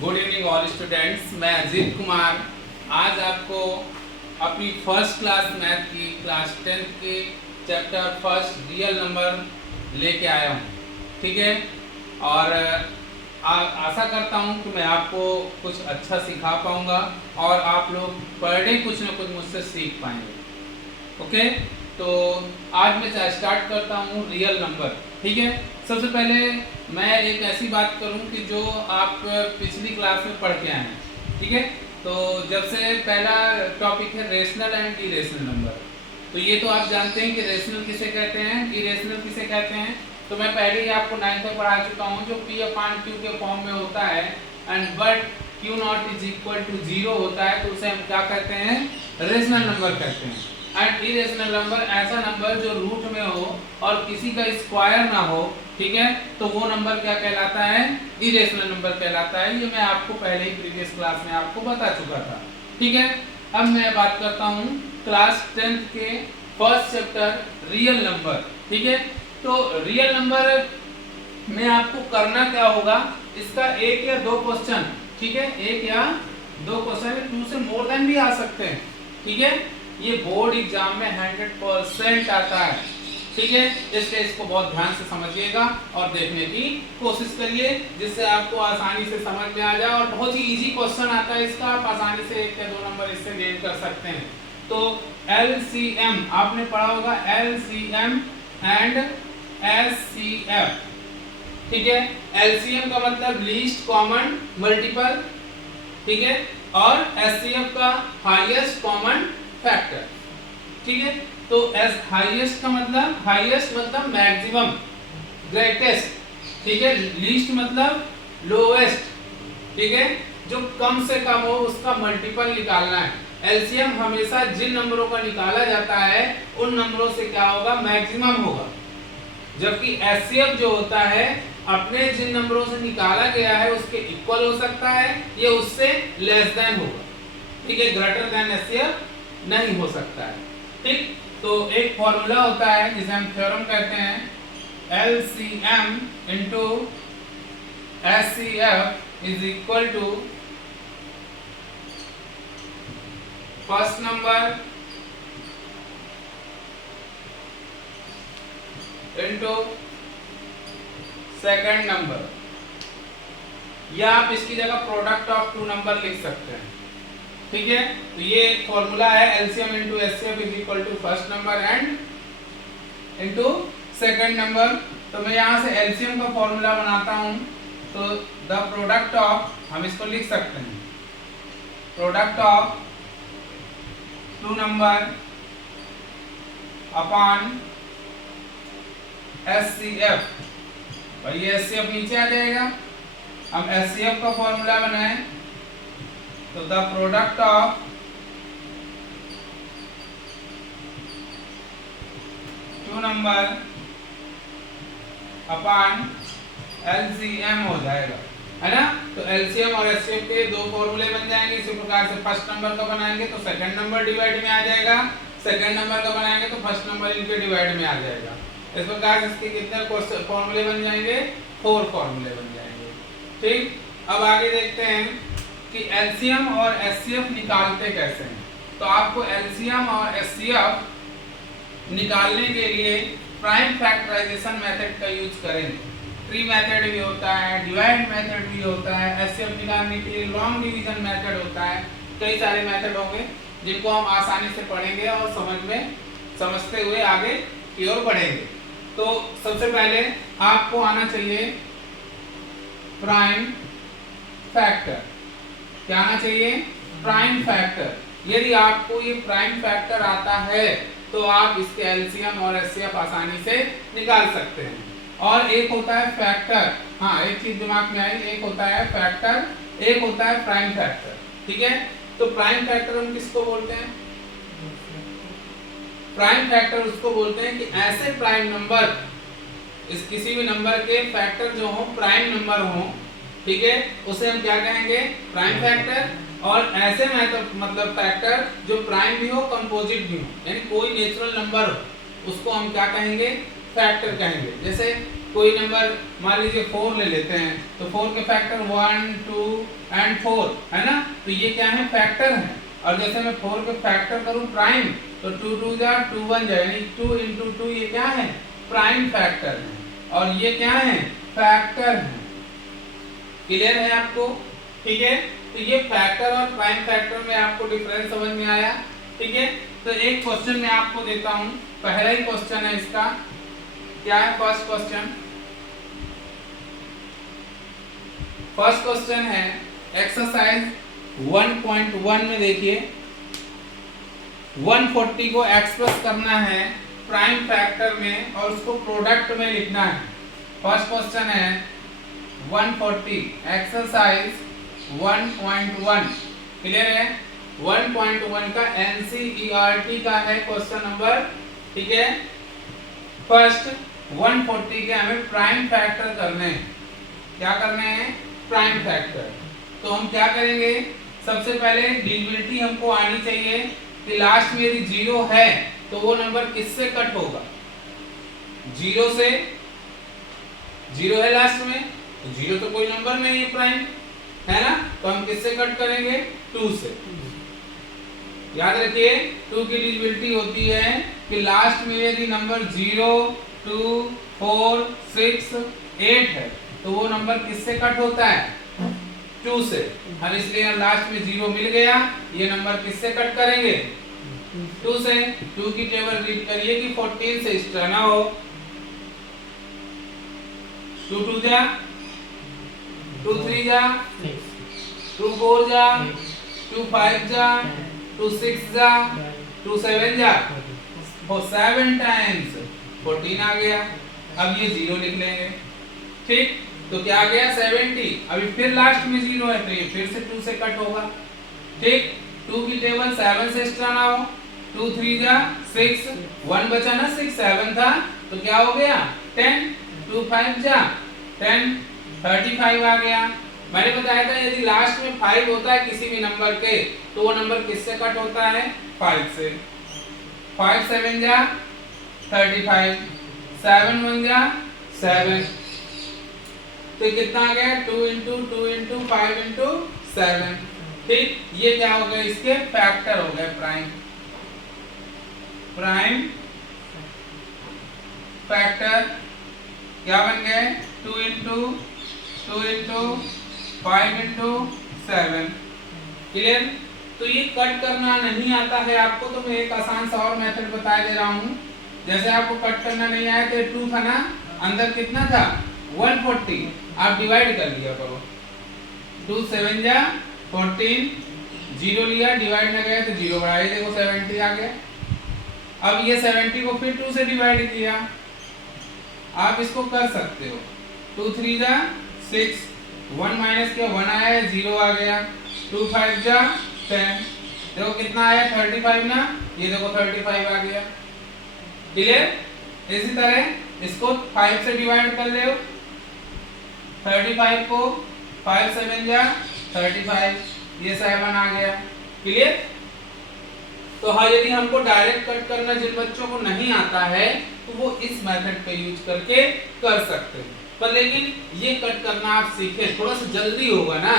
Good evening all students. मैं अजीत कुमार आज आपको अपनी फर्स्ट क्लास मैथ की क्लास 10th के चैप्टर फर्स्ट रियल नंबर लेके आया हूँ। ठीक है, और आशा करता हूँ कि मैं आपको कुछ अच्छा सिखा पाऊँगा और आप लोग पर डे कुछ ना कुछ मुझसे सीख पाएंगे। ओके, तो आज मैं स्टार्ट करता हूँ रियल नंबर। ठीक है, सबसे पहले मैं एक ऐसी बात करूं कि जो आप पिछली क्लास में पढ़ के आए हैं। ठीक है, तो जब से पहला टॉपिक है रेशनल एंड इरेशनल नंबर, तो ये तो आप जानते हैं कि रेशनल किसे कहते हैं, इरेशनल किसे कहते हैं। तो मैं पहले ही आपको 9th में पढ़ा चुका हूँ, जो P/Q के फॉर्म में होता है and but Q0 is equal to 0 होता है, तो उसे हम क्या कहते हैं, रेशनल नंबर कहते हैं। एंड इरेशनल नंबर ऐसा नंबर जो रूट में हो और किसी का स्क्वायर ना हो, ठीक है, तो वो नंबर क्या कहलाता है, इरेशनल नंबर कहलाता है। ये मैं आपको पहले ही प्रीवियस क्लास में आपको बता चुका था। ठीक है, अब मैं बात करता हूँ क्लास 10th के फर्स्ट चैप्टर रियल नंबर। ठीक है, तो रियल नंबर में आपको करना क्या होगा, इसका एक या दो क्वेश्चन, ठीक है, एक या दो क्वेश्चन, 2 से मोर देन भी आ सकते हैं। ठीक है, ये बोर्ड एग्जाम में 100% आता है। ठीक है, इसलिए इसको बहुत ध्यान से समझिएगा और देखने की कोशिश करिए, जिससे आपको आसानी से समझ में आ जाए। और बहुत ही इजी क्वेश्चन आता है इसका, आप आसानी से 1 या 2 नंबर इससे गेन कर सकते हैं। तो LCM आपने पढ़ा होगा, LCM एंड SCF। ठीक है, LCM का मतलब लीस्ट कॉमन मल्टीपल, ठीक है, और SCF का हाईएस्ट कॉमन फैक्टर। ठीक है, तो एस हाईएस्ट का मतलब, हाईएस्ट मतलब मैक्सिमम, ग्रेटेस्ट, ठीक है, लीस्ट मतलब लोएस्ट, ठीक है, जो कम से कम हो उसका मल्टीपल निकालना है। एलसीएम हमेशा जिन नंबरों का निकाला जाता है उन नंबरों से क्या होगा, मैक्सिमम होगा, जबकि एचसीएफ जो होता है अपने जिन नंबरों से निकाला गया है उसके इक्वल हो सकता है, ये उससे लेस देन होगा। ठीक है, ग्रेटर देन एचसीएफ नहीं हो सकता है। ठीक, तो एक फॉर्मूला होता है जिसे हम थ्योरम कहते हैं, LCM into SCF is equal to first number into second number, या आप इसकी जगह प्रोडक्ट ऑफ 2 नंबर लिख सकते हैं। ठीक है, तो ये एक फॉर्मूला है, LCM into SCF is equal to first number and into second number. तो मैं यहाँ से LCM का फॉर्मूला बनाता हूँ, तो द प्रोडक्ट ऑफ, हम इसको लिख सकते हैं, product of 2 number upon SCF, और ये SCF नीचे आ जाएगा। हम SCF का फॉर्मूला बनाएं, तो the product of 2 number upon LCM हो जाएगा, है ना। तो LCM और SCF के दो फॉर्मूले बन जाएंगे। इसी प्रकार से फर्स्ट नंबर का बनाएंगे तो सेकंड नंबर डिवाइड में आ जाएगा, सेकंड नंबर का बनाएंगे तो फर्स्ट नंबर इनके डिवाइड में आ जाएगा। इस प्रकार से इसके कितने फॉर्मूले बन जाएंगे, 4 फॉर्मूले बन जाएंगे। ठीक, अब आगे देखते हैं कि LCM और SCF निकालते कैसे हैं। तो आपको LCM और SCF निकालने के लिए प्राइम फैक्टराइजेशन मेथड का यूज करेंगे। ट्री मेथड भी होता है, डिवाइड मेथड भी होता है, SCF निकालने के लिए लॉन्ग डिवीजन मेथड होता है, कई सारे मेथड होंगे जिनको हम आसानी से पढ़ेंगे और समझते हुए आगे की ओर बढ़ेंगे। तो सबसे पहले आपको आना चाहिए प्राइम फैक्टर। क्या आना चाहिए, प्राइम फैक्टर। यदि आपको ये प्राइम फैक्टर आता है तो आप इसके LCM और SCF आसानी से निकाल सकते हैं। और एक होता है फैक्टर, हाँ एक चीज दिमाग में आई, एक होता है फैक्टर, एक होता है प्राइम फैक्टर। ठीक है, तो प्राइम फैक्टर हम किसको बोलते हैं, प्राइम फैक्टर उसको बोलते हैं कि ऐसे प्राइम नंबर, इस किसी भी नंबर के फैक्टर जो हो प्राइम नंबर हो, ठीक है, उसे हम क्या कहेंगे, प्राइम फैक्टर। और ऐसे मतलब फैक्टर जो प्राइम भी हो कंपोजिट भी हो, यानी कोई नेचुरल नंबर हो, उसको हम क्या कहेंगे, फैक्टर कहेंगे। जैसे कोई नंबर मान लीजिए 4 ले लेते हैं, तो 4 के फैक्टर 1 2 एंड 4 है ना, तो ये क्या है, फैक्टर है। और जैसे मैं 4 के फैक्टर करूं प्राइम, तो 2 2 जा 2 1 जा, यानी 2 into 2 ये क्या है, प्राइम फैक्टर है, और ये क्या है, फैक्टर है। क्लियर है आपको? ठीक है, तो ये फैक्टर और प्राइम फैक्टर में आपको डिफरेंस समझ में आया। ठीक है, तो एक क्वेश्चन मैं आपको देता हूं, पहला ही क्वेश्चन है इसका। क्या है फर्स्ट क्वेश्चन? फर्स्ट क्वेश्चन है एक्सरसाइज 1.1 में देखिए 140 को एक्सप्रेस करना है प्राइम फैक्टर में और उसको प्रोडक्ट में लिखना है। फर्स्ट क्वेश्चन है 140 एक्सरसाइज 1.1। क्लियर है? 1.1 का NCERT का है क्वेश्चन नंबर। ठीक है, फर्स्ट 140 के हमें प्राइम फैक्टर करने हैं। क्या करने हैं? Prime factor. तो हम क्या करेंगे, सबसे पहले डिविजिबिलिटी हमको आनी चाहिए कि लास्ट में यदि 0 है तो वो नंबर किससे कट होगा? 0 से। 0 है लास्ट में, तो 0 तो कोई नंबर नहीं है प्राइम, है ना, तो हम किससे कट करेंगे? 2 से। याद रखिए 2 की डिविजिबिलिटी होती है कि लास्ट में यदि नंबर 0 2 4 6 8 है तो वो नंबर किससे कट होता है? 2 से। हम इसलिए लास्ट में 0 मिल गया, ये नंबर किससे कट करेंगे? 2 से। 2 की टेबल रीड करिए कि 14 से स्टार्ट ना हो। 2 2 जा 2 3 जा 2 4 जा 2 5 जा 2 6 जा 2 7 जा, 7 टाइम्स 14 आ गया। अब ये 0 लिख लेंगे। ठीक, तो क्या आ गया? 70। अभी फिर लास्ट में 0 है तो ये फिर से 2 से कट होगा। ठीक, 2 की टेबल 7 से स्टार्ट ना हो। 2 3 जा 6, 1 बचा ना, 6 7 था तो क्या हो गया? 10। 2 5 जा 10, 35 आ गया। मैंने बताया था यदि लास्ट में 5 होता है किसी भी नंबर के तो वो नंबर किससे कट होता है? 5 से। 5 7 जा 35, 7 1 जा 7, तो कितना आ गया? 2 into 2 into 5 into 7। ठीक, ये क्या हो गया? इसके फैक्टर हो गए प्राइम फैक्टर। क्या बन गए? 2 into 2 into 5 into 7। क्लियर? तो ये कट करना नहीं आता है आपको तो मैं एक आसान सा और मेथड बता दे रहा हूँ। जैसे आपको कट करना नहीं आया तो 2 था ना, अंदर कितना था? 140, आप डिवाइड कर लिया करो। 2 7 जा 14, 0 लिया, डिवाइड में गया तो 0 बढ़ाया, देखो 70 आ गया। अब ये 70 को फिर 2 से डिवाइड किया, आप इसको कर सकते हो। 2 3 जा 6, 1 माइनस किया 1 आया, 0 आ गया। 2 5 जा 10, देखो कितना आया? 35 ना, ये देखो 35 आ गया। क्लियर? इसी तरह इसको 5 से डिवाइड कर ले, 35 को 5 7 जा 35, ये 7 आ गया। क्लियर? तो हाँ, यदि हमको डायरेक्ट कट करना जिन बच्चों को नहीं आता है तो वो इस मेथड पे यूज करके कर सकते हैं। पर लेकिन ये कट करना आप सीखें, थोड़ा सा जल्दी होगा ना,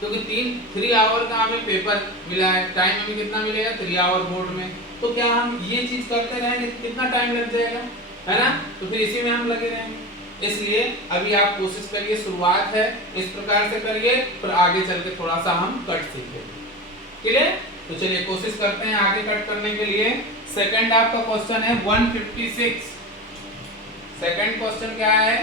क्योंकि 3 आवर का हमें पेपर मिला है, टाइम हमें कितना मिलेगा? 3 आवर बोर्ड में। तो क्या हम ये चीज करते रहेंगे कितना टाइम लग जाएगा, है ना? तो फिर इसी में हम लगे रहेंगे। इसलिए अभी आप कोशिश करिए, शुरुआत है, इस प्रकार से करिए, फिर आगे चल के थोड़ा सा हम कट सीखेंगे। क्लियर? तो चलिए कोशिश करते हैं आगे कट करने के लिए। सेकंड आपका क्वेश्चन है 156। सेकंड क्वेश्चन क्या है?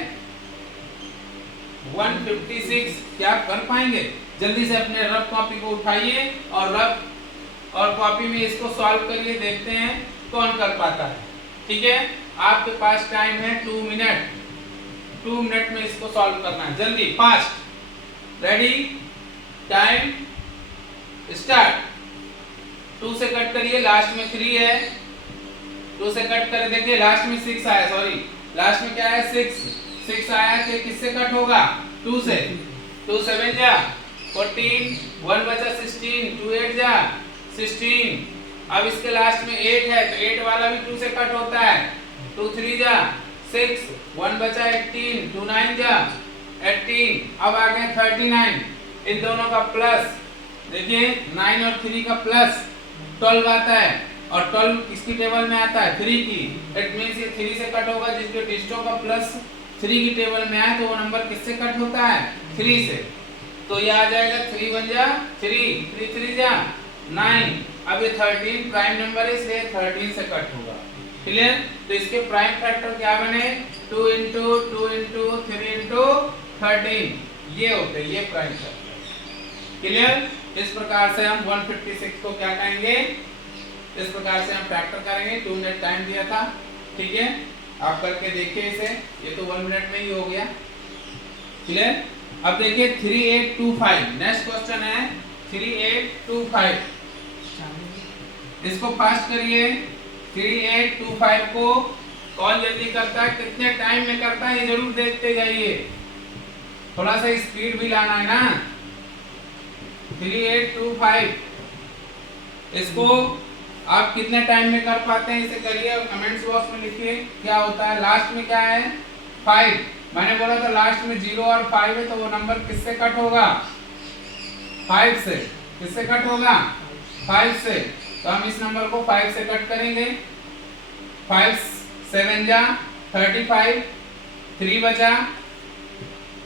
156। क्या कर पाएंगे? जल्दी से अपने रफ कॉपी को उठाइए और रफ और कॉपी में इसको सॉल्व करिए, देखते हैं कौन कर पाता है। ठीक है, आपके पास टाइम है 2 मिनट। 2 मिनट में इसको सॉल्व करना है, जल्दी फास्ट। Ready, time start. 2 से कट करिए, लास्ट में 3 है। 2 से कट कर देखिए, लास्ट में 6 आया, सॉरी लास्ट में क्या है? 6 आया, तो किससे कट होगा? 2 से। 2 7 जा 14, 1 बचा 16, 2 8 जा 16। अब इसके लास्ट में 8 है तो 8 वाला भी 2 से कट होता है। 2 3 जा 6, 1 बचा 18, 2 9 जा 18, अब आ गए 39, इन दोनों का प्लस, देखिए 9 और 3 का प्लस 12 आता है, और 12 किसकी टेबल में आता है 3 की, इट मींस ये 3 से कट होगा, जिसके डिजिटों का प्लस 3 की टेबल में आए तो वो नंबर किससे कट होता है 3 से, तो ये आ जाएगा 3 1 जा 3, 3 3 जा 9, अब ये 13 प्राइम नंबर है इसलिए 13 से कट होगा, क्लियर। तो इसके प्राइम फैक्टर क्या बने 2 into 2 into 3 into 13, ये होते ये प्राइम फैक्टर, क्लियर। इस प्रकार से हम 156 को क्या कहेंगे, इस प्रकार से हम फैक्टर करेंगे। 2 मिनट टाइम दिया था, ठीक है, आप करके देखिए इसे, ये तो 1 मिनट में ही हो गया, क्लियर। अब देखिए 3825, नेक्स्ट क्वेश्चन है 3825, इसको फास्ट करिए। 3825 को कौन जल्दी करता है, कितने टाइम में करता है, ये जरूर देखते जाइए, थोड़ा सा स्पीड भी लाना है ना। 3825 इसको आप कितने टाइम में कर पाते हैं, इसे करिए और कमेंट्स बॉक्स में लिखिए क्या होता है। लास्ट में क्या है 5, मैंने बोला था लास्ट में 0 और 5 है, तो वो नंबर किससे कट होगा 5 से, किससे कट होगा 5 से, तो हम इस नंबर को 5 से कट करेंगे। 5 7 जा 35, 3 बचा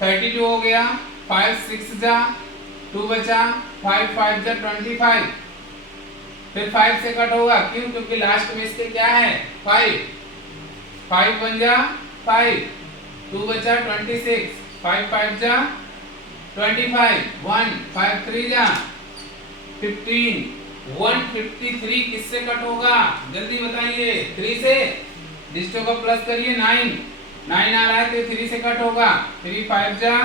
32 हो गया, 5 6 जा 2 बचा, 5 5 जा 25, फिर 5 से कट होगा, क्यों, क्योंकि लास्ट में इसके क्या है 5, 5 1 जा 5, 2 बचा 26, 5 5 जा 25, 1 5 3 जा 15, 153 किससे कट होगा जल्दी बताइए, 3 से, डिजिटों का प्लस करिए, 9 9 आ रहा है तो 3 से कट होगा, 3 5 जा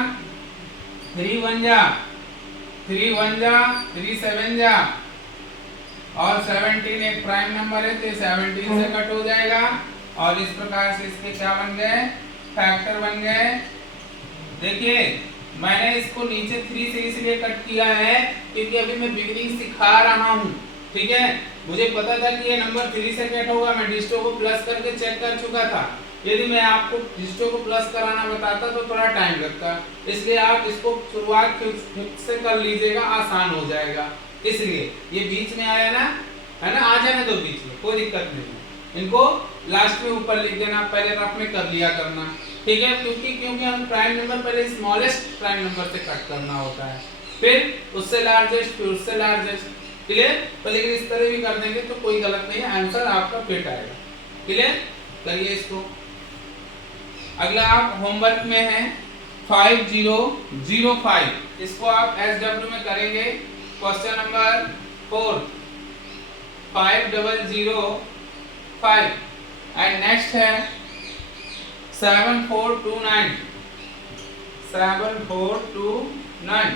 3 1 जा 3 1 जा 3 7 जा, और 17 एक प्राइम नंबर है तो 17 से कट हो जाएगा, और इस प्रकार से इसके क्या बन गए फैक्टर बन गए। देखिए मैंने इसको नीचे 3 से इसलिए कट किया है क्योंकि अभी मैं बिगिनिंग सिखा रहा हूँ, ठीक है, मुझे पता था कि ये नंबर 3 से कट होगा, मैं डिजिटों को प्लस करके चेक कर चुका था। यदि मैं आपको डिजिटों को प्लस कराना बताता तो थोड़ा टाइम लगता, इसलिए आप इसको शुरुआत से कर लीजिएगा, आसान हो जाएगा। इसलिए ये बीच में आया ना, है ना, आ जाने दो बीच में, कोई दिक्कत नहीं, इनको लास्ट में ऊपर लिख देना, पहले रफ में कर लिया करना, ठीक है, क्योंकि हम प्राइम नंबर पहले स्मॉलेस्ट प्राइम नंबर से कट करना होता है, फिर उससे लार्जेस्ट, फिर उससे लार्जेस्ट, क्लियर। तो लेकिन इस तरह भी कर देंगे तो कोई गलत नहीं है, आंसर आपका फिट आएगा, क्लियर। करिए इसको। अगला आप होमवर्क में है 5005, इसको आप SW में करेंगे। क्वेश्चन नंबर 4 5005, एंड नेक्स्ट है 7429, 7429,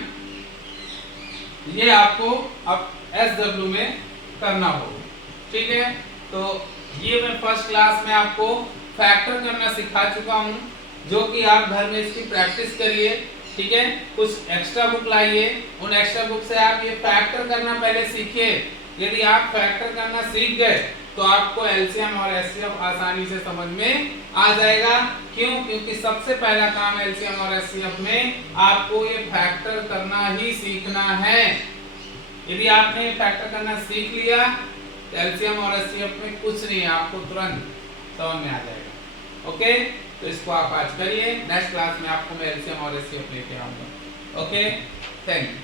ये आपको अब SW में करना होगा, ठीक है। तो ये मैं फर्स्ट क्लास में आपको फैक्टर करना सिखा चुका हूँ, जो कि आप घर में इसकी प्रैक्टिस करिए, ठीक है। कुछ एक्स्ट्रा बुक लाइए, उन एक्स्ट्रा बुक से आप ये फैक्टर करना पहले सीखिए। यदि आप फैक्टर करना सीख गए तो आपको एलसीएम और एचसीएफ आसानी से समझ में आ जाएगा। क्यों? क्योंकि सबसे पहला काम एलसीएम और एचसीएफ में आपको ये फैक्टर करना ही सीखना है। यदि आपने फैक्टर करना सीख लिया तो एलसीएम और एचसीएफ में कुछ नहीं, आपको तुरंत समझ में आ जाएगा। ओके, तो इसको आप आज करिए, नेक्स्ट क्लास में आपको मैं एलसीएम और एचसीएफ लेके आऊंगा। Okay, thank you.